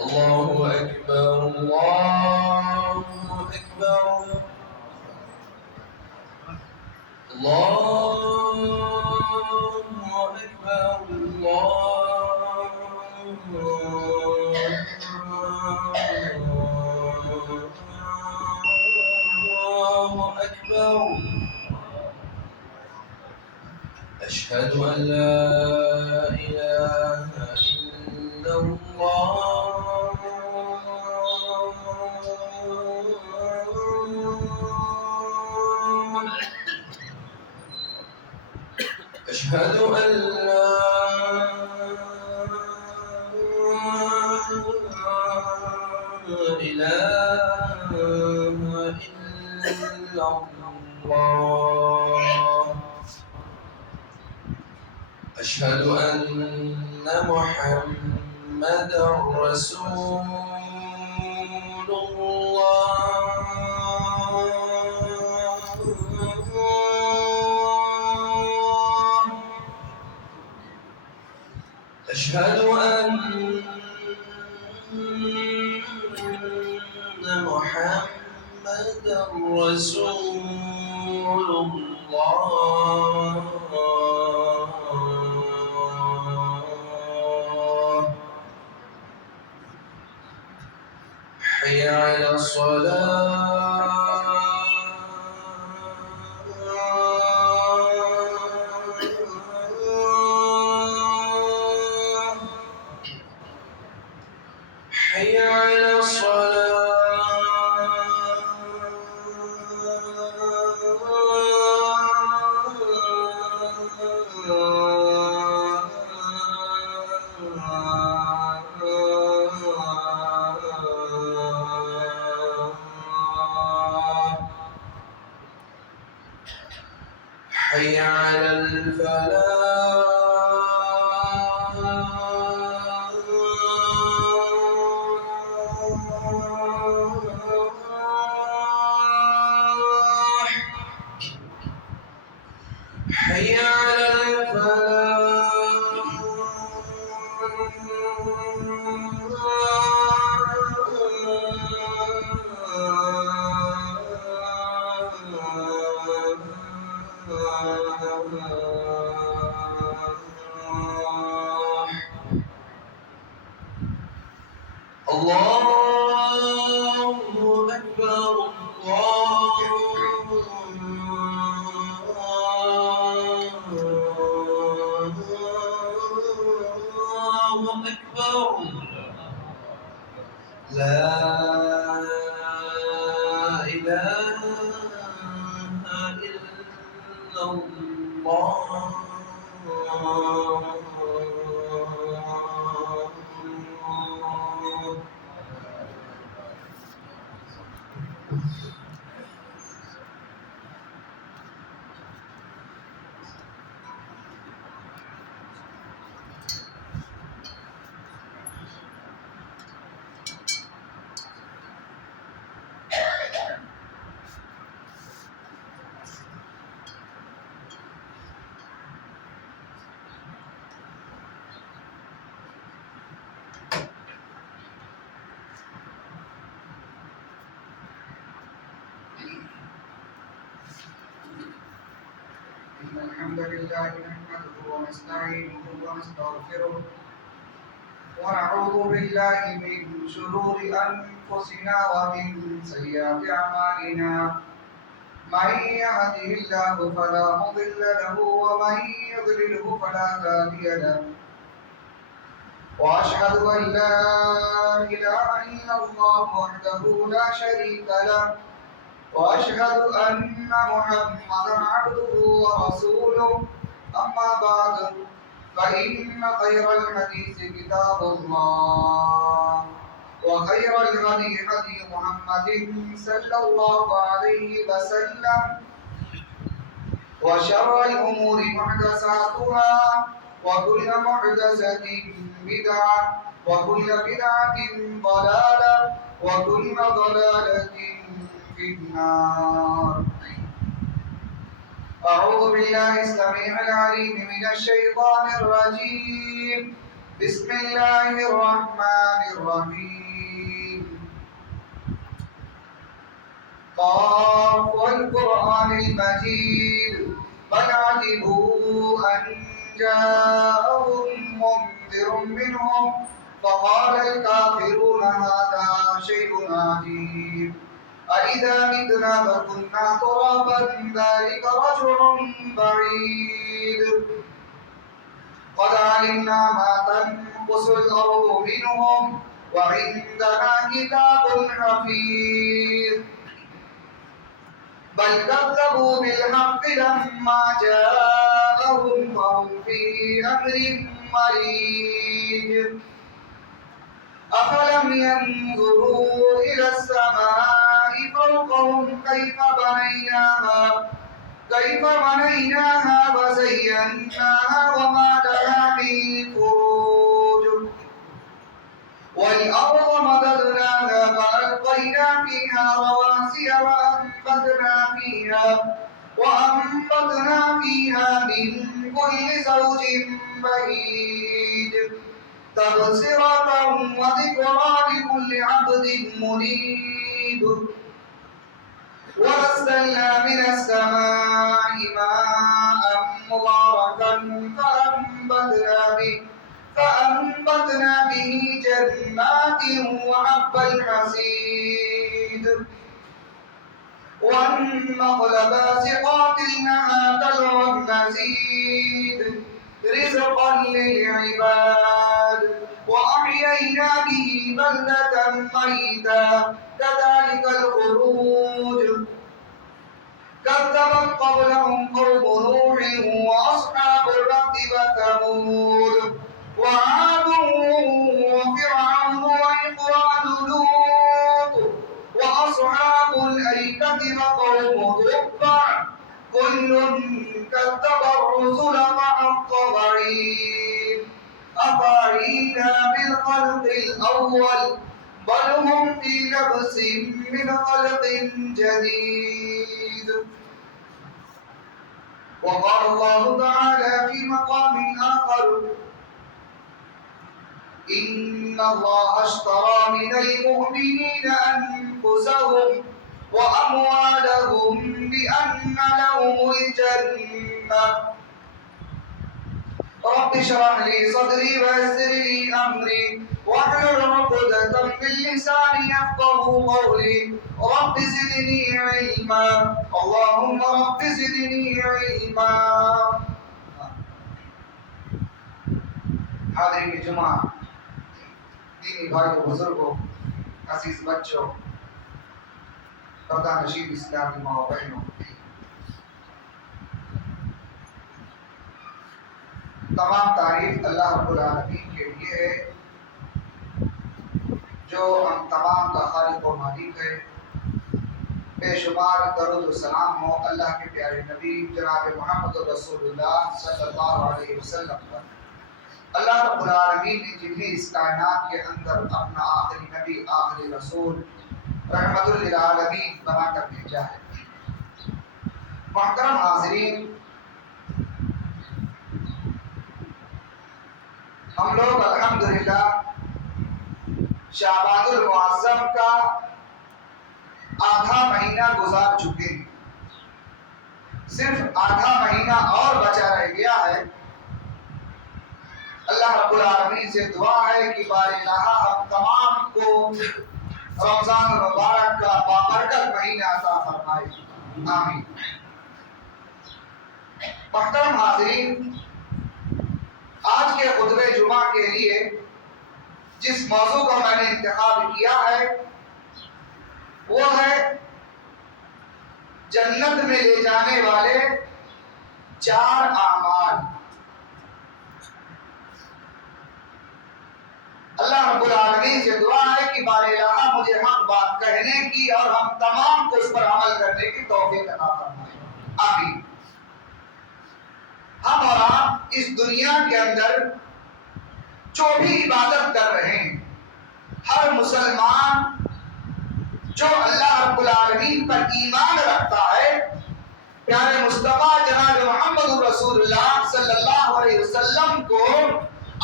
الله أكبر الله أكبر الله أكبر الله أكبر. أشهد أن لا إله إلا الله أشهد أن لا إله إلا الله أشهد أن محمدًا رسول الله أشهد أن محمدًا رسول الله حي على الصلاة حي على حي على الفلاح حي على الله أكبر الله أكبر لا إله إلا الله إن الحمد لله نحمده ونستعينه ونستغفره ونعوذ بالله من شرور أنفسنا ومن سيئات أعمالنا من يهده الله فلا مضل له ومن يضلله فلا هادي له وأشهد أن لا إله إلا الله وحده لا شريك له وأشهد أن محمدًا عبده ورسوله أما بعد فإن خير الحديث كتاب الله وخير الهدي هدي محمد صلى الله عليه وسلم وشر الأمور محدثاتها وكل محدثة بدعة وكل بدعة ضلالة وكل ضلالة في في النار. أعوذ بالله السميع العليم من الشيطان الرجيم. بسم الله الرحمن الرحيم. قاف والقرآن المجيد بل عجبوا أن جاءهم منذر منهم فقال الكافرون هذا شيء عجيب أإذا متنا وكنا ترابا ذلك رجع بعيد قد علمنا ما تنقص الأرض منهم وعندنا كتاب حفيظ بل كذبوا بالحق لما جاءهم فهم في أمر مريج أفلم ينظروا إلى السماء فوقهم كيف بنيناها وزيناها وما لها من فروج والأرض مددناها فألقينا فيها رواسي وأنبتنا فيها من كل زوج بهيج تبصرة وذكرى لكل عبد منيب ونزلنا من السماء ماء مباركا فأنبتنا به جنات وحب الحصيد والنخل باسقات لها طلع مزيد رزقا للعباد وأحيينا به بلدة ميتا كذلك الخروج كذبت قبلهم قوم نوح وأصحاب الرس وثمود وعاد وفرعون وإخوان لوط وأصحاب الأيكة وقوم تبع كل كذب الرسل فحق وعيد أفعينا بالخلق الأول بل هم في لبس من خلق جديد. وقال الله تعالى في مقام آخر إن الله اشترى من المؤمنين أنفسهم وأموالهم بأن لهم الجنة رب اشرح لي صدري ويسر لي أمري واحلل عقدة من لساني يفقهوا قولي رب زدني علما اللهم رب زدني علما. حاضرین جمعہ، دینی بھائیوں، بزرگوں، عزیز بچوں، پردہ نشین اسلامی ماں و بہنوں، تمام تعریف اللہ رب العالمین کے لیے ہے جو ہم تمام کا خالق و مالک ہے. بے شمار درود و سلام ہو اللہ کے پیارے نبی جناب محمد رسول اللہ صلی اللہ علیہ وسلم پر. اللہ رب العالمین نے جنہیں اس کائنات کے اندر اپنا آخری نبی آخری رسول رحمت للعالمین بنا کر بھیجا ہے. محترم حاضرین، ہم لوگ الحمدللہ شعبان المعظم کا آدھا مہینہ گزار چکے ہیں. صرف آدھا مہینہ اور بچا رہ گیا ہے. اللہ رب العالمین سے دعا ہے کہ بار الہ ہم تمام کو رمضان المبارک کا بابرکت مہینہ عطا فرمائے. آمین. محترم حاضرین، آج کے خطبہ جمعہ کے لیے جس موضوع کو میں نے انتخاب کیا ہے وہ ہے جنت میں لے جانے والے 4 اعمال. اللہ رب العالمین سے دعا ہے کہ بار الہ مجھے حق بات کہنے کی اور ہم تمام کو اس پر عمل کرنے کی توفیق عطا فرمائے. آمین. ہم اور آپ اس دنیا کے اندر جو بھی عبادت کر رہے ہیں، ہر مسلمان جو اللہ رب العالمین پر ایمان رکھتا ہے، پیارے مصطفیٰ جناب محمد رسول اللہ صلی اللہ علیہ وسلم کو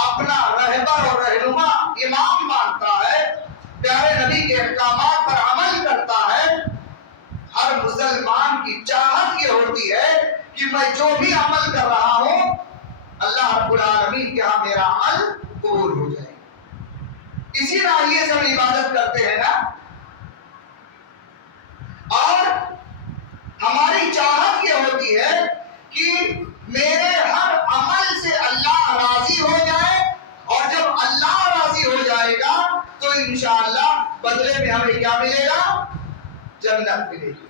اپنا رہبر اور رہنما امام مانتا ہے، پیارے نبی کے احکامات پر عمل کرتا ہے، ہر مسلمان کی چاہت یہ ہوتی ہے کہ میں جو بھی عمل کر رہا ہوں اللہ رب العالمین کے ہاں میرا عمل قبول ہو جائے۔ اسی ناحیے سے ہم عبادت کرتے ہیں نا، اور ہماری چاہت یہ ہوتی ہے کہ میرے ہر عمل سے اللہ راضی ہو جائے، اور جب اللہ راضی ہو جائے گا تو انشاءاللہ بدلے میں ہمیں کیا ملے گا؟ جنت ملے گی۔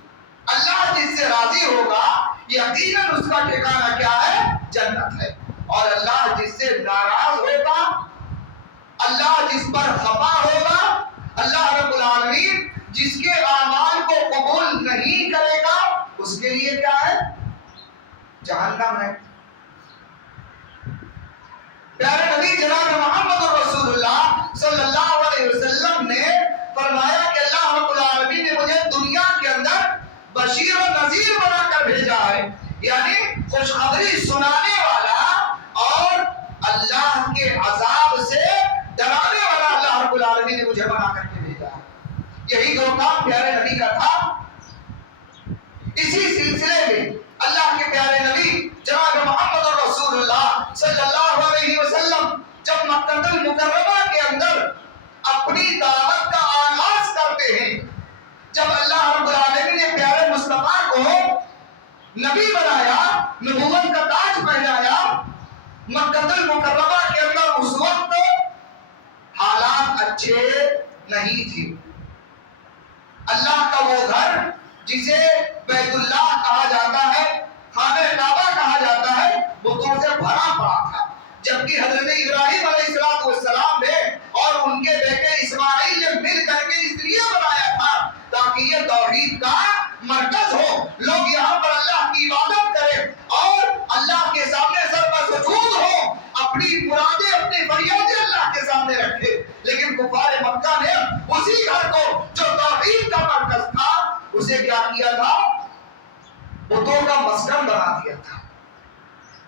اللہ جس سے راضی ہوگا یقیناً اس کا ٹھکانہ کیا ہے؟ جنت ہے۔ اور اللہ جس سے ناراض ہوگا، اللہ جس پر خفا ہوگا، اللہ رب العالمین جس کے اعمال کو قبول نہیں کرے گا، اس کے لیے کیا ہے؟ جہنم ہے۔ پیارے نبی جناب محمد رسول اللہ صلی اللہ علیہ وسلم نے فرمایا کہ اللہ رب العالمین نے مجھے دنیا کے اندر بشیر و نذیر بنا کر بھیجا ہے، یعنی خوشخبری سنانے والا اور اللہ کے عذاب سے ڈرانے والا اللہ رب العالمین نے مجھے بنا کر کے بھیجا ہے۔ یہی جو کام پیارے نبی کا تھا۔ اسی سلسلے میں اللہ کے پیارے نبی جناب محمد رسول اللہ صلی اللہ علیہ وسلم جب مکہ المکرمہ کے اندر اپنی دعوت کا آغاز کرتے ہیں، جب اللہ رب العالمین نے پیارے مصطفیٰ کو نبی بنایا، نبوت کا تاج پہنایا، مکہ المکرمہ کے اندر اس وقت حالات اچھے نہیں تھے۔ اللہ کا وہ گھر جسے بیت اللہ کہا جاتا ہے، خانہ کعبہ کہا جاتا ہے، بتوں سے بھرا پڑا تھا، جبکہ حضرت ابراہیم علیہ السلام نے اور ان کے بیٹے اسماعیل نے مل کر کے اس لیے بنایا تھا تاکہ یہ توحید کا مرکز ہو، لوگ یہاں پر اللہ کی عبادت کریں اور اللہ کے سامنے سر پر سجود ہو، اپنی مرادیں اپنی فریادیں اللہ کے سامنے رکھے۔ لیکن کفار مکہ نے اسی گھر کو جو توحید کا مرکز تھا اسے کیا کیا تھا؟ بتوں کا مسکن بنا دیا تھا۔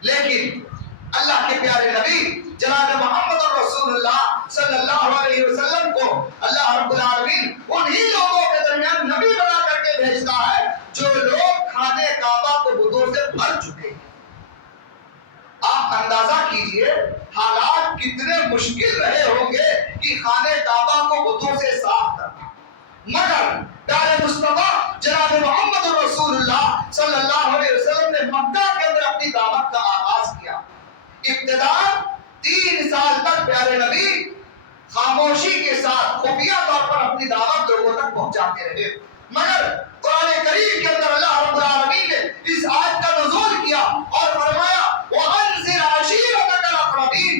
لیکن اللہ کے پیارے نبی جناب محمد رسول اللہ صلی اللہ علیہ وسلم کو اللہ رب العالمین انہی لوگوں کے درمیان نبی بنا کر کے بھیجتا ہے جو لوگ خانہ کعبہ کو بتوں سے بھر چکے ہیں۔ آپ اندازہ کیجئے حالات کتنے مشکل رہے ہوں گے کہ خانہ کعبہ کو بتوں سے صاف کرنا، مگر پیارے مصطفیٰ جناب محمد رسول اللہ صلی اللہ علیہ وسلم نے مکہ کے اندر اپنی دعوت کا آغاز کیا۔ ابتدا 3 سال تک پیارے نبی خاموشی کے ساتھ خفیہ طور پر اپنی دعوت لوگوں تک پہنچاتے رہے، مگر قرآن کریم کے اندر اللہ رب العالمین نے اس آیت کا نزول کیا اور فرمایا وَأَنذِرْ عَشِيرَتَكَ الْأَقْرَبِينَ،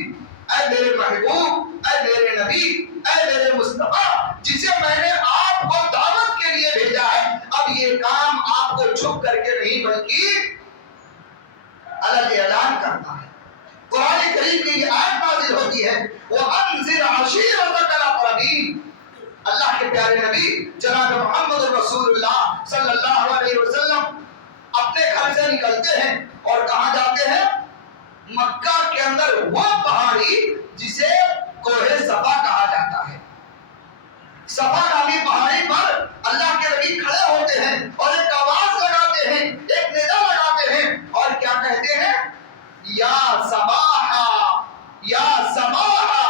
اے میرے محبوب، اے میرے نبی، اے میرے مصطفیٰ جسے میں نے آپ کو دعوت کے لیے بھیجا ہے، اب یہ کام آپ کو چھپ کر کے نہیں بلکہ الگ اعلان کرنا ہے۔ قرآن کریم کی یہ آیت نازل ہوتی ہے وَأَنذِرْ عَشِيرَتَكَ الْأَقْرَبِينَ۔ اللہ کے پیارے نبی جناب محمد رسول اللہ صلی اللہ علیہ وسلم اپنے گھر سے نکلتے ہیں اور کہاں جاتے ہیں؟ مکہ کے اندر وہ پہاڑی جسے کوہ صفا کہا جاتا ہے۔ صفا نامی پہاڑی پر اللہ کے نبی کھڑے ہوتے ہیں اور ایک آواز لگاتے ہیں، ایک ندا لگاتے ہیں اور کیا کہتے ہیں؟ یا صباحا، یا صباحا۔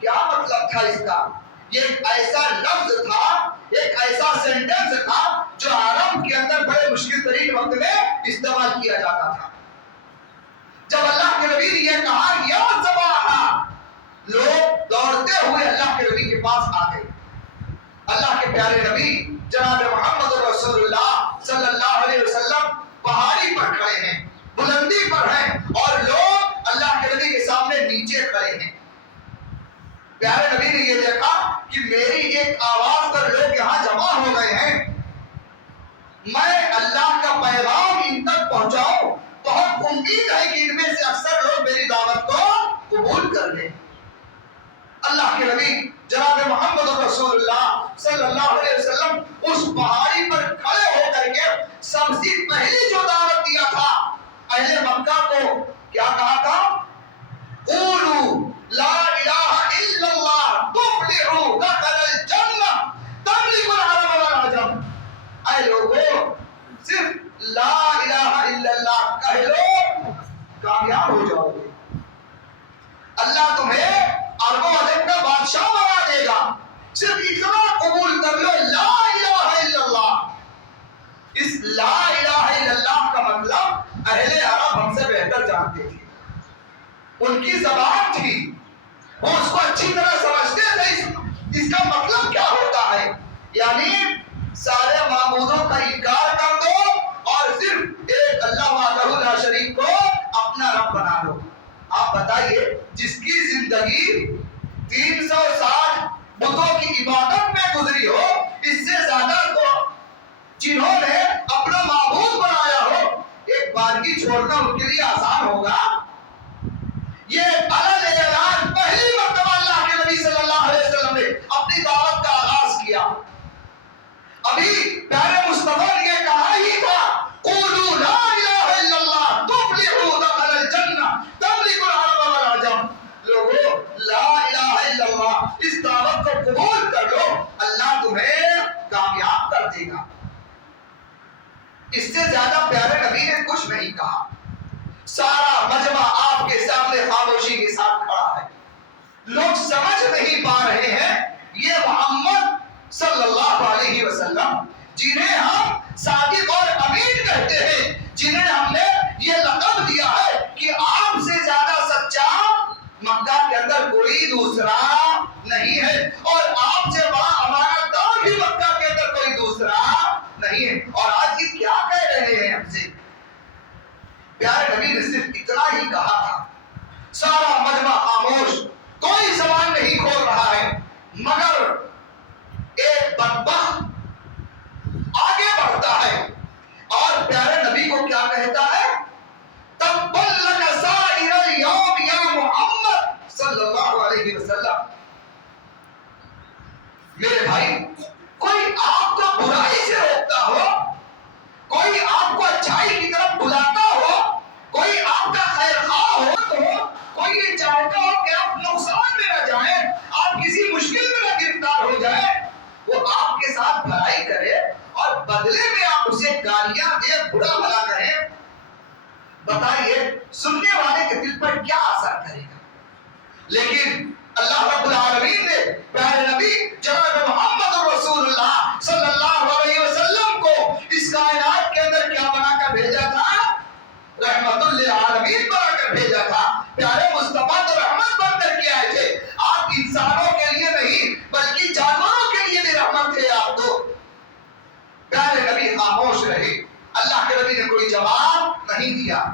کیا مطلب تھا اس کا؟ یہ ایک ایسا لفظ تھا، ایک ایسا سینٹنس تھا جو عرب کے اندر بڑے مشکل ترین وقت میں استعمال کیا جاتا تھا۔ جب اللہ کے نبی نے یہ کہا یا صباحا، لوگ دوڑتے ہوئے اللہ کے نبی کے پاس آ گئے۔ اللہ کے پیارے نبی جناب محمد رسول اللہ صلی اللہ علیہ وسلم پہاڑی پر کھڑے ہیں، بلندی پر ہیں اور لوگ اللہ کے نبی کے سامنے نیچے کھڑے ہیں۔ پیارے نبی نے یہ دیکھا کہ میری ایک آواز پر لوگ یہاں جمع ہو گئے ہیں، میں اللہ کا پیغام ان تک پہنچاؤں، بہت امید ہے کہ ان میں سے اکثر لوگ میری دعوت کو قبول کر لیں۔ اللہ کے نبی جناب محمد رسول اللہ صلی اللہ علیہ وسلم اس پہاڑی پر کھڑے ہو کر کے سب سے پہلی جو دعوت دیا تھا اہل مکہ کو، کیا کہا تھا؟ قولوا لا الہ الا اللہ تفلحوا دخل الجنہ تملک العرب والعجم. اے لوگو صرف لا الہ الا اللہ کہہ لو، کامیاب ہو جاؤ گے. اللہ تمہیں عرب و عجم کا بادشاہ بنا دے گا. صرف اتنا قبول کر لو لا الہ الا اللہ. اس لا الہ الا اللہ کا مطلب اہل عرب ہم سے بہتر جانتے تھے، ان کی زبان تھی، وہ اس کو اچھی طرح سمجھتے تھے اس کا مطلب کیا ہوتا ہے. یعنی سارے معبودوں کا انکار کر دو اور صرف ایک اللہ وحدہ لا شریک کو اپنا رب بنا لو. آپ بتائیے جس کی زندگی 360 بتوں کی عبادت میں گزری ہو، اس سے زیادہ تو جنہوں نے اپنا معبود بنایا ہو ایک بارگی چھوڑنا ان کے لیے آسان ہوگا؟ یہ علل اعلان پہلی مرتبہ اللہ کے نبی صلی اللہ علیہ وسلم نے اپنی دعوت کا آغاز کیا. ابھی پیارے مصطفیٰ نے یہ کہا ہی تھا قولوا لا الہ الا اللہ تفلحوا دخل الجنہ تملک العرب والعجم. لوگو لا الہ الا اللہ اس دعوت کو قبول کر لو، اللہ تمہیں کامیاب کر دے گا. اس سے زیادہ پیارے نبی نے کچھ نہیں کہا. سارا مجمع آپ کے سامنے خاموشی کے ساتھ کھڑا ہے. لوگ سمجھ نہیں پا رہے ہیں یہ محمد صلی اللہ علیہ وسلم جنہیں ہم صادق اور امین کہتے ہیں، جنہیں ہم نے یہ لقب دیا ہے کہ آپ سے زیادہ سچا مکہ کے اندر کوئی دوسرا نہیں ہے، اور آپ سے بڑا امانت دار بھی مکہ کے اندر کوئی دوسرا نہیں ہے. اور آج یہ کیا کہہ رہے ہیں ہم سے؟ پیارے نبی نے صرف اتنا ہی کہا تھا. سارا مجمع خاموش، کوئی زبان نہیں کھول رہا ہے، مگر ایک بدبخت آگے بڑھتا ہے اور پیارے نبی کو کیا کہتا ہے؟ تبت لک سائر اليوم یا محمد صلی اللہ علیہ وسلم. میرے بھائی، کوئی آپ کو برائی سے روکتا ہو، کوئی آپ کو اچھائی کی طرف بلاتا ہو، کوئی آپ کا خیر خواہ ہو، تو کوئی یہ چاہتا ہو کہ آپ نقصان میں نہ جائیں، آپ کسی مشکل میں نہ گرفتار ہو جائیں، وہ آپ کے ساتھ بھلائی کرے اور بدلے میں آپ اسے گالیاں دے، برا بھلا کہیں. بتائیے سننے والے کے دل پر کیا اثر کرے گا؟ لیکن اللہ رب العالمین نے پیارے نبی جناب محمد رسول اللہ صلی اللہ علیہ وسلم کو اس کائنات کے اندر کیا بنا کر بھیجا تھا؟ رحمت للعالمین بنا کر بھیجا تھا. پیارے مصطفیٰ تو رحمت بن کر کے آئے تھے. آپ انسانوں کے لیے نہیں بلکہ جانوروں کے لیے بھی رحمت تھے آپ تو. پیارے نبی خاموش رہے، اللہ کے نبی نے کوئی جواب نہیں دیا.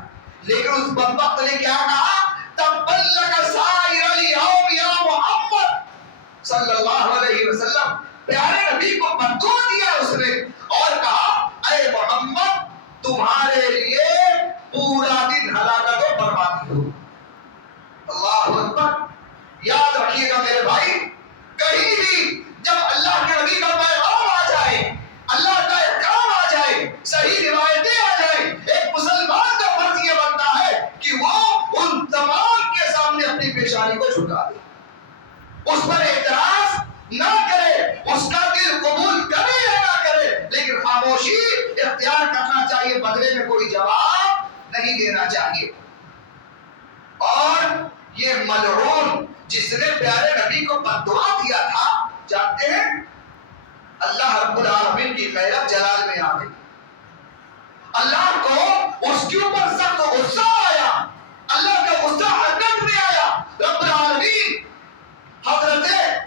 لیکن اس بدبخت نے کیا کہا؟ تبت لک سائر اليوم یا محمد صلی اللہ علیہ وسلم. پیارے نبی کو بددعا دیا اس نے اور کہا اے محمد تمہارے لیے پورا دن ہلاکت و بربادی ہو. اللہ اکبر. یاد رکھیے گا میرے بھائی، کہیں بھی جب اللہ کے نبی کا پیغام آ جائے، اللہ کا احکام آ جائے، صحیح روایتیں آ جائیں، ایک مسلمان کا فرض یہ بنتا ہے کہ وہ ان تمام کے سامنے اپنی پیشانی کو جھکا دے، اس پر اعتراض نہ کرے، اس کا دل قبول کرے یا نہ کرے، لیکن خاموشی اختیار کرنا چاہیے، بدلے میں کوئی جواب نہیں دینا چاہیے. اور یہ ملعون جس نے پیارے نبی کو بددعا دیا تھا، جانتے ہیں اللہ رب العالمین کی غیرت جلال میں آ گئی. اللہ کو اس کے اوپر سخت غصہ آیا، اللہ کا غصہ حرکت میں آیا. رب العالمین حضرت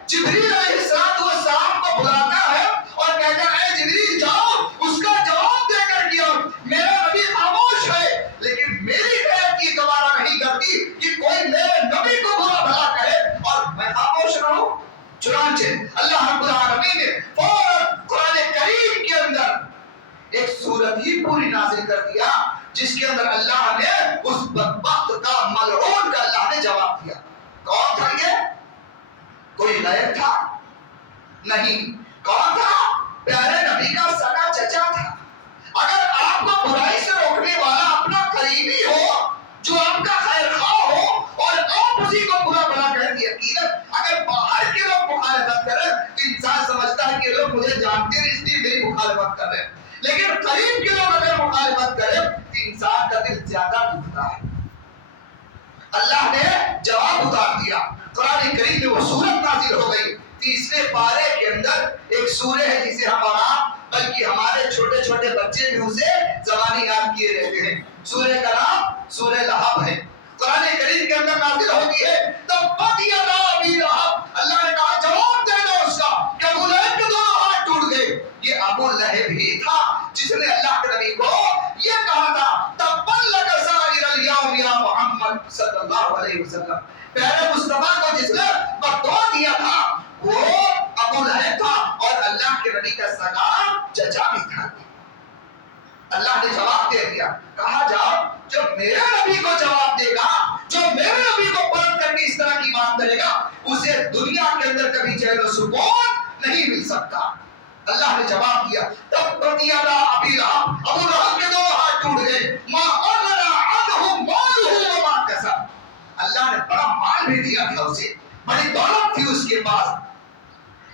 جبریل علیہ السلام کو بلاتا ہے اور کہتا ہے جبریل جاؤ اس کا جواب دے کر دیا. میرا نبی خاموش ہے لیکن میری غیرت کی گوارا نہیں کرتی کہ کوئی میرے نبی کو برا بھلا کہے اور میں خاموش رہوں. چنانچہ اللہ رب العالمین نے فوراً قرآن کریم کے اندر ایک سورت ہی پوری نازل کر دیا جس کے اندر اللہ نے اس بدبخت کا ملعون کا اللہ نے جواب دیا. کون تھا یہ؟ کوئی غیر تھا؟ نہیں. کون تھا؟ پیارے نبی کا سگا چچا تھا. اگر آپ کو برائی سے روکنے والا اپنا قریبی ہو جو آپ کا خیر خواہ ہو اور آپ اسی کو برا بھلا کہیں گے، یقیناً اگر باہر کے لوگ مخالفت کریں تو انسان سمجھتا ہے کہ لوگ مجھے جانتے ہیں اس لیے میری مخالفت کر رہے ہیں، لیکن قریب کے لوگ اگر مخالفت کریں تو انسان کا دل زیادہ ٹوٹتا ہے. اللہ نے جواب اتار دیا. قرآن کریم میں وہ سورت نازل ہو گئی. تیسرے پارے کے اندر ایک سورہ ہے جسے ہم عوام بلکہ ہمارے چھوٹے چھوٹے بچے بھی اسے زبانی یاد کیے رہتے ہیں. سورہ کا نام سورہ لہب ہے. قرآن کریم کے اندر نازل ہوتی ہے. تبت یدا ابی لہب، اللہ نے کہا جواب دے دو اس کا کہ ابو لہب کے دونوں ہاتھ ٹوٹ گئے. یہ ابو لہب ہی تھا جس نے اللہ کے نبی کو یہ کہا تھا تبت لک سائر الیوم یا محمد صلی اللہ علیہ وسلم. پیارے مصطفیٰ کو جس نے بدعا دیا تھا وہ ابو لہب تھا اور اللہ کے نبی کا سگا چچا بھی تھا. اللہ نے جواب دے دیا. کہا جاؤ جو میرے نبی کو جواب دے گا، جو میرے نبی کو پلٹ کر کے اس طرح کی بات کرے گا، اسے دنیا کے اندر کبھی چین و سکون نہیں مل سکتا. اللہ نے جواب دیا تبت یدا ابی لہب، ابو لہب کے دونوں ہاتھ ٹوٹ گئے. ما اغنی عنہ مالہ وما کسب، اللہ نے بڑا مال بھی دیا تھا اسے، بڑی دولت تھی اس کے پاس.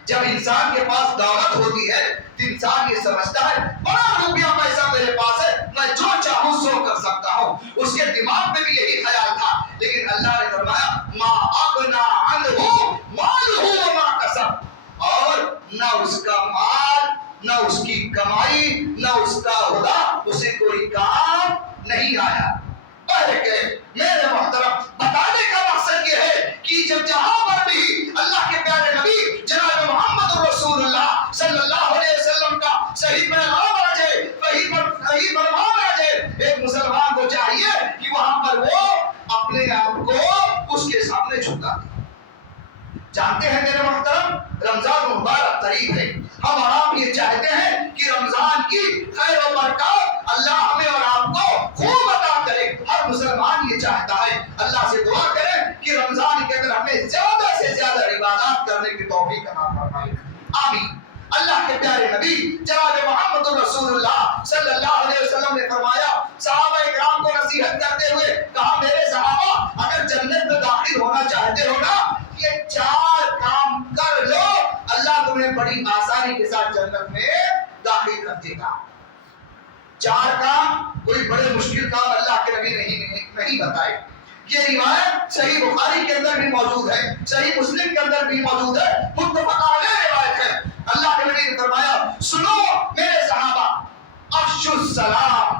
جب انسان کے پاس دولت ہوتی ہے تو انسان یہ سمجھتا ہے بڑا روپیہ پیسہ میرے پاس ہے، میں جو چاہوں سو کر سکتا ہوں. اس کے دماغ میں بھی یہی خیال تھا، لیکن اللہ نے فرمایا ما اغنی عنہ مالہ وما کسب، اور نہ اس کا مال، نہ اس کی کمائی، نہ اس کا عہدہ اسے کوئی کام نہیں آیا. میرے محترم بتانے کا مقصد یہ ہے کہ جب جہاں پر بھی اللہ کے پیارے نبی جناب محمد رسول اللہ صلی اللہ علیہ وسلم کا صحیح پیغام آ جائے، صحیح فرمان آ جائے، ایک مسلمان کو چاہیے کہ وہاں پر وہ اپنے آپ کو اس کے سامنے جھکا دے. جانتے ہیں میرے محترم رمضان مبارک قریب ہے. ہم آپ یہ چاہتے ہیں کہ رمضان کی خیر و برکات اللہ ہمیں اور آپ کو خوب عطا کرے. ہر مسلمان یہ چاہتا ہے. اللہ سے دعا کریں کہ رمضان کے اندر ہمیں زیادہ سے زیادہ عبادات کرنے کی توفیق عطا فرمائے. آمین. اللہ کے پیارے نبی جناب محمد رسول اللہ صلی اللہ علیہ وسلم نے فرمایا، صحابہ اکرام کو نصیحت کرتے ہوئے کہا میرے صحابہ اگر جنت میں داخل ہونا چاہتے ہو نا، یہ 4 کام کر لو، اللہ تمہیں بڑی آسانی کے ساتھ جنت میں داخل کر دے گا. 4 کام کوئی بڑے مشکل کام اللہ کے نبی نہیں بتائے. یہ روایت صحیح بخاری کے اندر بھی موجود ہے، صحیح مسلم کے اندر بھی موجود ہے، متفق علیہ روایت ہے. اللہ کے نبی نے فرمایا سنو میرے صحابہ، افشوا السلام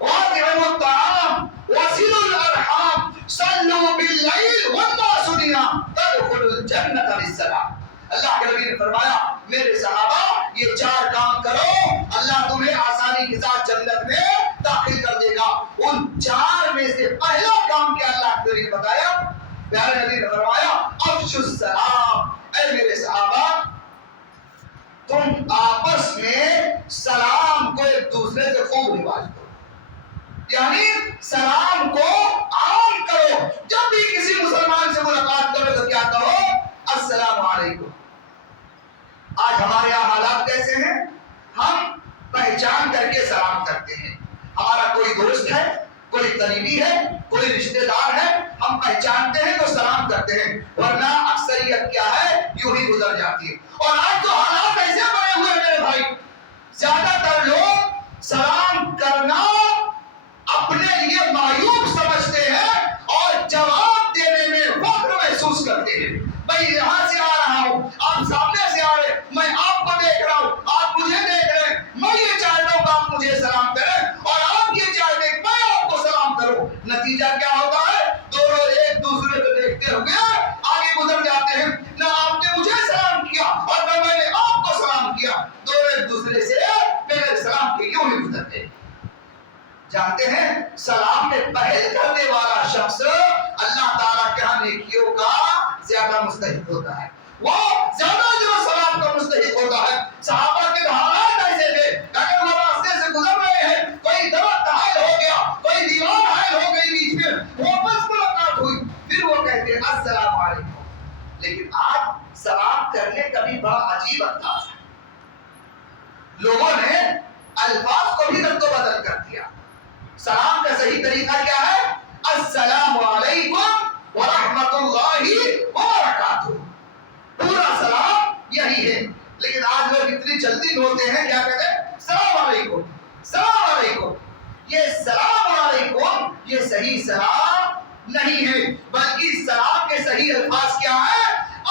واطعموا الطعام وصلوا الارحام صلوا باللیل والناس نیام تدخلوا الجنۃ بالسلام. اللہ کے نبی نے فرمایا میرے صحابہ یہ 4 کام کرو، اللہ تمہیں آسانی کے ساتھ جنت میں داخل کر دے گا. ان 4 میں سے پہلا کام کیا اللہ کے نبی نے بتایا؟ پیارے نبی نے فرمایا افشوا السلام. اے میرے صحابہ تم آپس میں سلام کو ایک دوسرے سے خوب رواج کرو، یعنی سلام کو عام کرو. جب بھی کسی مسلمان سے ملاقات کرو تو کیا کہو؟ السلام علیکم. آج ہمارے یہاں حالات کیسے ہیں؟ ہم پہچان کر کے سلام کرتے ہیں. ہمارا کوئی دوست ہے، کوئی قریبی ہے، کوئی رشتہ دار ہے، ہم پہچانتے ہیں تو سلام کرتے ہیں، ورنہ اکثریت کیا ہے یوں ہی گزر جاتی ہے. اور آج تو حالات ایسے بنے ہوئے میرے بھائی، زیادہ تر لوگ سلام کرنا اپنے لیے معیوب سمجھتے ہیں اور جواب دینے میں فخر محسوس کرتے ہیں. میں یہاں سے آ رہا ہوں، آپ سامنے سے آ رہے، میں آپ کو دیکھ رہا ہوں، آپ مجھے دیکھ رہے ہیں، میں یہ چاہتا ہوں کہ آپ مجھے سلام کریں اور آپ یہ چاہتے ہیں کہ میں آپ کو سلام کروں. نتیجہ کیا ہوتا ہے؟ دونوں ایک دوسرے کو دیکھتے ہوئے آگے گزر جاتے ہیں. نہ آپ نے مجھے سلام کیا اور نہ میں نے آپ کو سلام کیا، دونوں ایک دوسرے سے بغیر سلام کے یوں ہی گزرتے ہیں. جانتے ہیں سلام میں پہل کرنے والا شخص اللہ تعالیٰ کے ہاں نیکیوں کا زیادہ مستحق ہوتا ہے، وہ زیادہ جو سلام کا مستحق ہوتا ہے. صحابہ کے حالات ایسے تھے کہ اگر وہ راستے سے گزر رہے ہیں، کوئی درخت حائل ہو گیا، کوئی دیوار حائل ہو گئی بیچ میں، واپس ملاقات ہوئی، پھر وہ کہتے ہیں السلام علیکم. لیکن آج سلام کرنے کا بھی بڑا عجیب انداز ہے. لوگوں نے الفاظ کو بھی رد و بدل کر دیا. سلام کا صحیح طریقہ کیا ہے؟ السلام علیکم ورحمۃ اللہ وبرکاتہ. پورا سلام یہی ہے. لیکن آج لوگ اتنی جلدی بولتے ہیں, کیا کہتے ہیں؟ السلام علیکم, السلام علیکم. یہ السلام علیکم یہ صحیح سلام نہیں ہے, بلکہ سلام کے صحیح الفاظ کیا ہے؟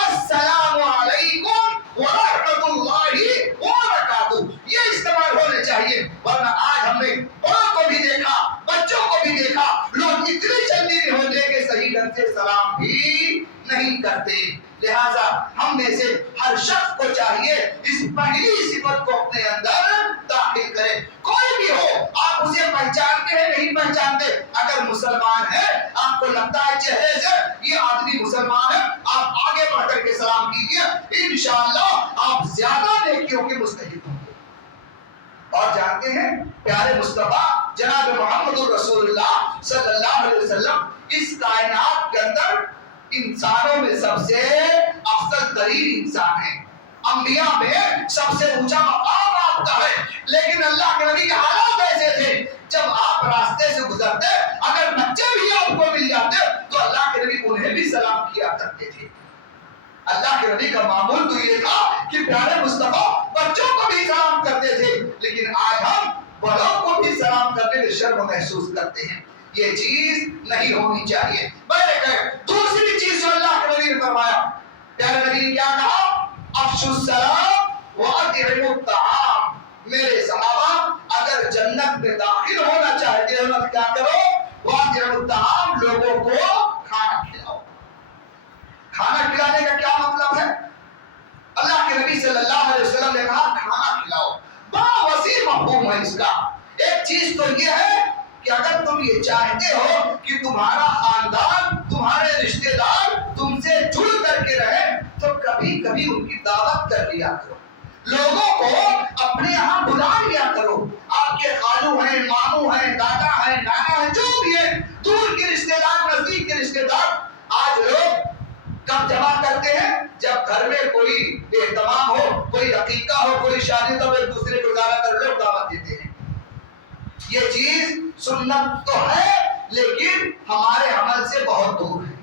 السلام علیکم ورحمۃ اللہ وبرکاتہ. یہ استعمال ہونے چاہیے. ورنہ آج ہم نے بڑوں کو بھی دیکھا, بچوں کو بھی دیکھا, لوگ اتنی جلدی میں ہوتے کہ صحیح ڈھنگ سے سلام بھی نہیں کرتے. لہذا ہم میں سے ہر شخص کو چاہیے اس پہلی صفت کو اپنے اندر داخل کرے. کوئی بھی ہو, آپ اسے پہچانتے ہیں نہیں پہچانتے, اگر مسلمان ہے آپ کو لگتا ہے چہرے سے یہ آدمی مسلمان ہے, آپ آگے بڑھ کر کے سلام کیجیے, انشاءاللہ آپ زیادہ نیکیوں کے مستحق ہوں گے. اور جانتے ہیں پیارے مصطفیٰ جناب محمد رسول اللہ صلی اللہ علیہ وسلم اس کائنات کے اندر انسانوں میں سب سے افضل ترین انسان ہے. انبیاء میں سب سے اونچا مقام آپ کا ہے. لیکن اللہ کے نبی کے حالات ایسے تھے, جب آپ راستے سے گزرتے اگر بچے بھی آپ کو مل جاتے تو اللہ کے نبی انہیں بھی سلام کیا کرتے تھے. اللہ کے نبی کا معمول تو یہ تھا کہ پیارے مصطفیٰ بچوں کو بھی سلام کرتے تھے. لیکن آج ہم بڑوں کو بھی سلام کرنے میں شرم محسوس کرتے ہیں. یہ چیز نہیں ہونی چاہیے. دوسری چیز جو اللہ کے نبی نے فرمایا, پیارے نبی نے کیا کہا؟ افشوا السلام واطعموا الطعام. میرے صحابہ اگر جنت میں داخل ہونا چاہتے ہو تو کیا کرو؟ واطعموا الطعام, لوگوں کو کھانا کھلاؤ. کھانا کھلانے کا کیا مطلب ہے؟ اللہ کے نبی صلی اللہ علیہ وسلم نے کہا کھانا کھلاؤ. بڑا وسیع مفہوم ہے اس کا. ایک چیز تو یہ ہے کہ اگر تم یہ چاہتے ہو کہ تمہارا خاندان, تمہارے رشتے دار تم سے جڑ کر کے رہے تو کبھی کبھی ان کی دعوت کر لیا کرو. لوگوں کو اپنے یہاں بلا لیا کرو. آپ کے خالو ہیں, ماموں ہیں, دادا ہیں, نانا ہیں, جو بھی ہیں, دور کے رشتے دار, نزدیک کے رشتے دار. آج لوگ کب جمع کرتے ہیں؟ جب گھر میں کوئی اہتمام ہو, کوئی عقیقہ ہو, کوئی شادی, تو ایک دوسرے کو زیادہ تر لوگ دعوت دیتے ہیں. یہ چیز سنت تو ہے لیکن ہمارے عمل سے بہت دور ہے.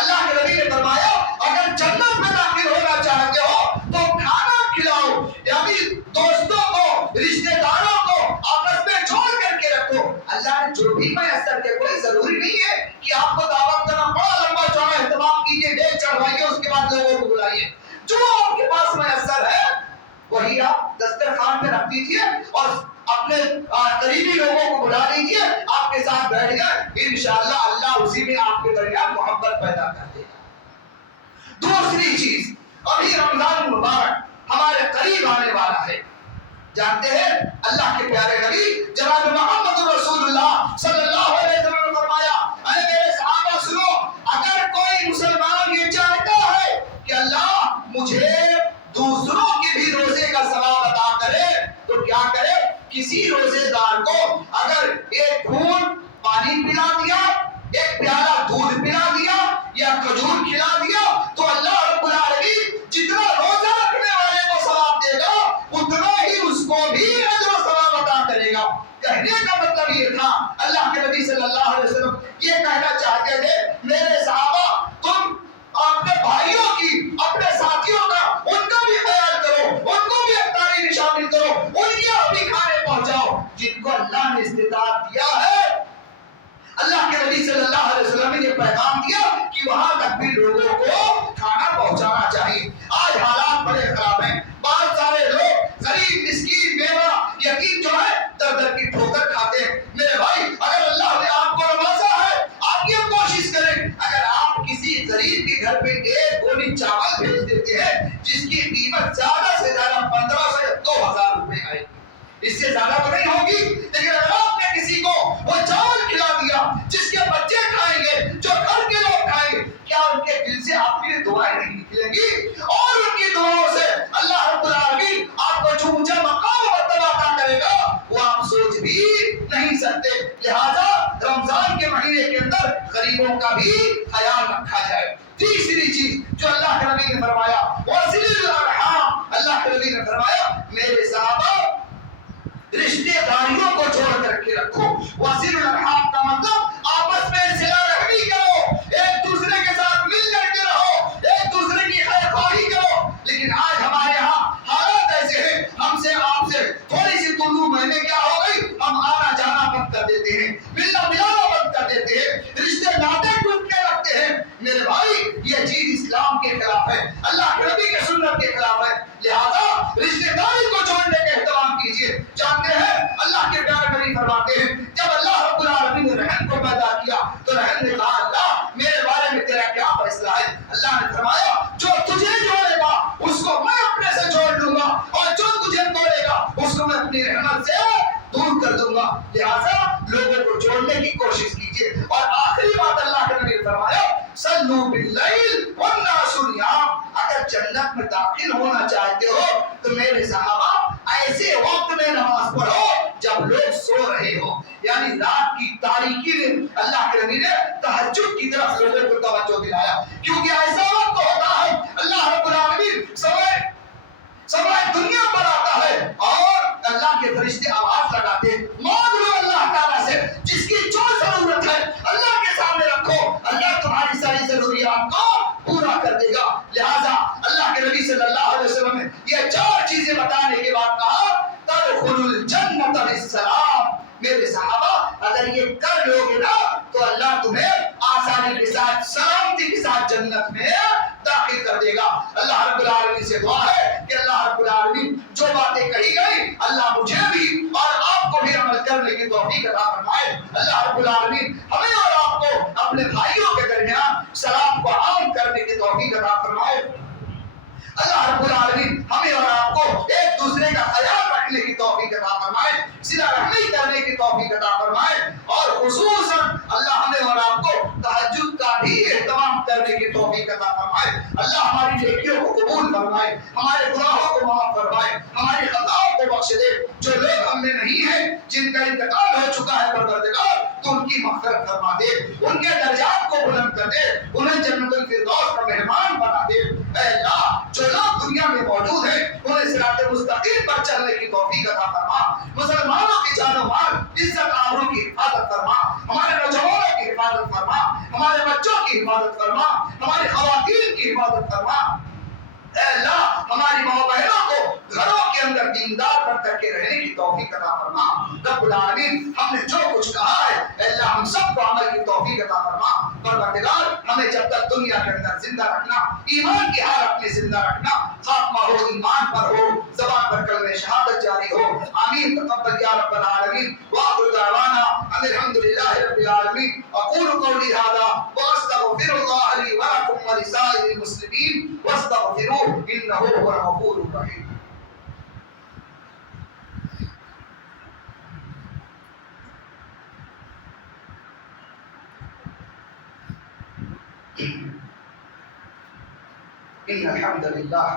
اللہ کے نبی نے فرمایا اگر جنت میں داخل ہونا چاہتے ہو تو کھانا کھلاؤ. یعنی دوستوں کو, رشتے داروں کو آپس میں جوڑ کر کے رکھو. اللہ نے جو بھی میسر کیا, کوئی ضروری نہیں ہے کہ آپ کو دعوت کرنا بڑا لمبا چوڑا اہتمام کیجیے, ڈیک چڑھوائیے, اس کے بعد لوگوں کو بلائیے. جو آپ کے پاس میسر ہے وہی آپ دسترخوان پہ رکھ دیجیے اور اپنے قریبی لوگوں کو بلا لیجیے, آپ کے ساتھ بیٹھ گئے, انشاءاللہ اللہ اسی میں آپ کے درمیان محبت پیدا کر دے گا. دوسری چیز, ابھی رمضان مبارک ہمارے قریب آنے والا ہے. جانتے ہیں اللہ کے پیارے نبی جناب محمد رسول اللہ صلی اللہ علیہ وسلم نے فرمایا, اے میرے صحابہ سنو, اگر کوئی مسلمان یہ چاہتا ہے کہ اللہ مجھے دوسروں کے بھی روزے کا ثواب عطا کرے تو کیا کرے؟ کسی روزے دار کو اگر ایک گھونٹ پانی پلا دیا, ایک پیالہ دودھ پلا دیا یا کھجور کھلا دیا تو اللہ رب العالمین جتنا روزہ رکھنے والے کو ثواب دے گا اتنا ہی اس کو بھی اجر و ثواب عطا کرے گا. کہنے کا مطلب یہ تھا, اللہ کے نبی صلی اللہ علیہ وسلم یہ کہنا چاہتے تھے میرے صحابہ تم اپنے بھائیوں کی, اپنے ساتھیوں کا, ان کا بھی خیال کرو, ان کو بھی افطاری میں شامل کرو, ان کے یہاں بھی کھانے پہنچاؤ جن کو اللہ نے استطاعت دیا ہے. اللہ کے نبی صلی اللہ علیہ وسلم نے یہ پیغام دیا کہ وہاں تک بھی لوگوں کو کھانا پہنچانا چاہیے. آج حالات بڑے خراب ہیں, بہت سارے لوگ غریب, مسکین, بیوہ, یتیم جو ہے در در کی ٹھوکر کھاتے ہیں. میرے بھائی اگر اللہ نے آپ کو نوازا ہے آپ یہ کوشش کریں, اگر آپ کسی غریب کے گھر پہ ایک گولی چاول بھیج دیتے ہیں جس کی قیمت زیادہ سے زیادہ 1500 سے 2000 روپے آئے گی, اس سے زیادہ تو نہیں ہوگی, لیکن اگر آپ نے کسی کو وہ چاول کھلا دیا جس کے بچے کھائیں گے, جو گھر کے لوگ کھائیں گے, کیا ان کے دل سے آپ کے لیے دعائیں نہیں نکلیں گی؟ اور ان کی دعاؤں سے اللہ رب العالمین آپ کو جو اونچا مقام و مرتبہ عطا کرے گا وہ آپ سوچ بھی نہیں سکتے. لہذا رمضان کے مہینے کے اندر غریبوں کا بھی خیال رکھا جائے. تیسری چیز جو اللہ کے نبی نے فرمایا وصل الارحام, اللہ کے نبی نے فرمایا میرے صحابہ اپنی رحمت سے دور کر دوں گا. لہٰذا لوگوں کو جوڑنے کی کوشش کیجیے. اور آخری بات اللہ کے نبی نے فرمایا صلو باللیل والناس نیام. اگر جنت میں داخل ہونا چاہتے ہو تو میرے صحابہ ایسے وقت میں نماز پڑھو جب لوگ سو رہے ہو. یعنی رات کی تاریکی میں اللہ کے نبی نے تہجد کی طرف لوگوں کو توجہ دلایا, کیونکہ ایسا وقت ہوتا ہے اللہ رب العالمین سوائے دنیا پر آتا ہے اور اللہ کے فرشتے آواز لگاتے ہیں مانگ لو اللہ تعالیٰ سے جس کی جو ضرورت ہے اللہ کے سامنے رکھو, اللہ تمہاری ساری ضروریات کو پورا کر دے گا. لہذا اللہ کے نبی صلی اللہ علیہ وسلم نے یہ 4 چیزیں بتانے کے بعد کہا تدخلوا الجنت بالسلام. میرے صحابہ اگر یہ کر لو گے نا تو اللہ تمہیں آسانی کے ساتھ سلامتی کے ساتھ جنت میں داخل کر دے گا. اللہ رب العالمین سے دعا ہے کہ اللہ رب العالمین جو باتیں کہی گئی اللہ مجھے بھی اور آپ کو بھی عمل کرنے کی توفیق عطا فرمائے. اللہ رب العالمین ہمیں اور آپ کو اپنے بھائیوں کے درمیان سلام کو عام کرنے کی توفیق عطا فرمائے. اللہ رب العالمین ہمیں اور آپ کو ایک دوسرے کا خیال رکھنے کی توفیق عطا فرمائے, صلہ رحمی کرنے کی توفیق عطا فرمائے, اور خصوصاً اللہ ہمیں اور آپ کو تہجد کا بھی اہتمام کرنے کی توفیق عطا فرمائے. اللہ ہماری نیکیوں کو قبول فرمائے, ہمارے گناہوں کو معاف فرمائے, ہماری خطاؤں کو بخش دے. جو لوگ ہم میں نہیں ہیں جن کا انتقال ہو چکا ہے پروردگار تو ان کی مغفرت فرما دے, ان کے درجات کو بلند کر دے, انہیں جنت الفردوس کا مہمان بنا دے. اے اللہ جو لوگ دنیا میں موجود ہیں انہیں صراط مستقیم پر چلنے کی توفیق عطا فرما. مسلمانوں کی جان و مال عزت آبرو کی حفاظت فرما, ہمارے نوجوانوں کی حفاظت فرما, ہمارے بچوں کی حفاظت فرما, ہماری خواتین کی حفاظت فرما. اے اللہ ہماری ماں بہنوں کو گھروں کے اندر دیندار بن کر کے رہنے کی توفیق عطا فرما. رب العالمین ہم نے جو کچھ کہا ہے اے اللہ ہم سب کو عمل کی توفیق عطا فرما. پروردگار ہمیں جب تک دنیا کے اندر زندہ رکھنا, ایمان کی حالت میں زندہ رکھنا, خاتمہ ہو ایمان پر ہو, زبان پر کلمہ شہادت جاری ہو. آمین تقبل یا رب العالمین. وآخر دعوانا ان الحمد للہ رب العالمین. اقول قولی هذا واستغفر الله لي ولكم ولسائر المسلمين واستغفروه انه هو الغفور الرحيم. إن الحمد لله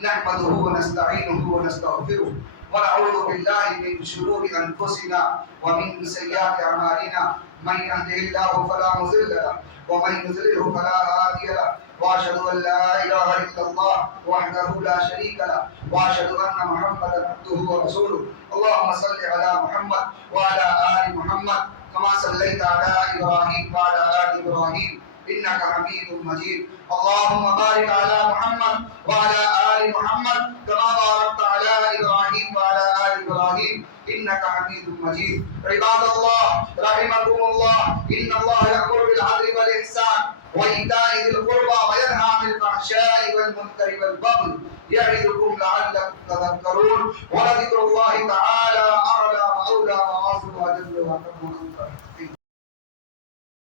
نحمده ونستعينه ونستغفره ونعوذ بالله من شرور أنفسنا ومن سيئات أعمالنا. من يهده الله فلا مضل له ومن يضلله فلا هادي له. وأشهد أن لا إله إلا الله وحده لا شريك له وأشهد أن محمدا عبده ورسوله. اللهم صل على محمد وعلى آل محمد كما صليت على إبراهيم وعلى آل إبراهيم إنك حميد مجيد. اللهم بارك على محمد وعلى آل محمد كما باركت على إبراهيم وعلى آل إبراهيم إنك حميد مجيد. عباد الله رحمكم الله إن الله يأمر بالعدل والإحسان وإيتاء ذي القربى وينهى عن الفحشاء والمنكر والبغي يعظكم لعلكم تذكرون. ولذكر الله تعالى أعلى وأولى وأعظم وأجل وأكرم.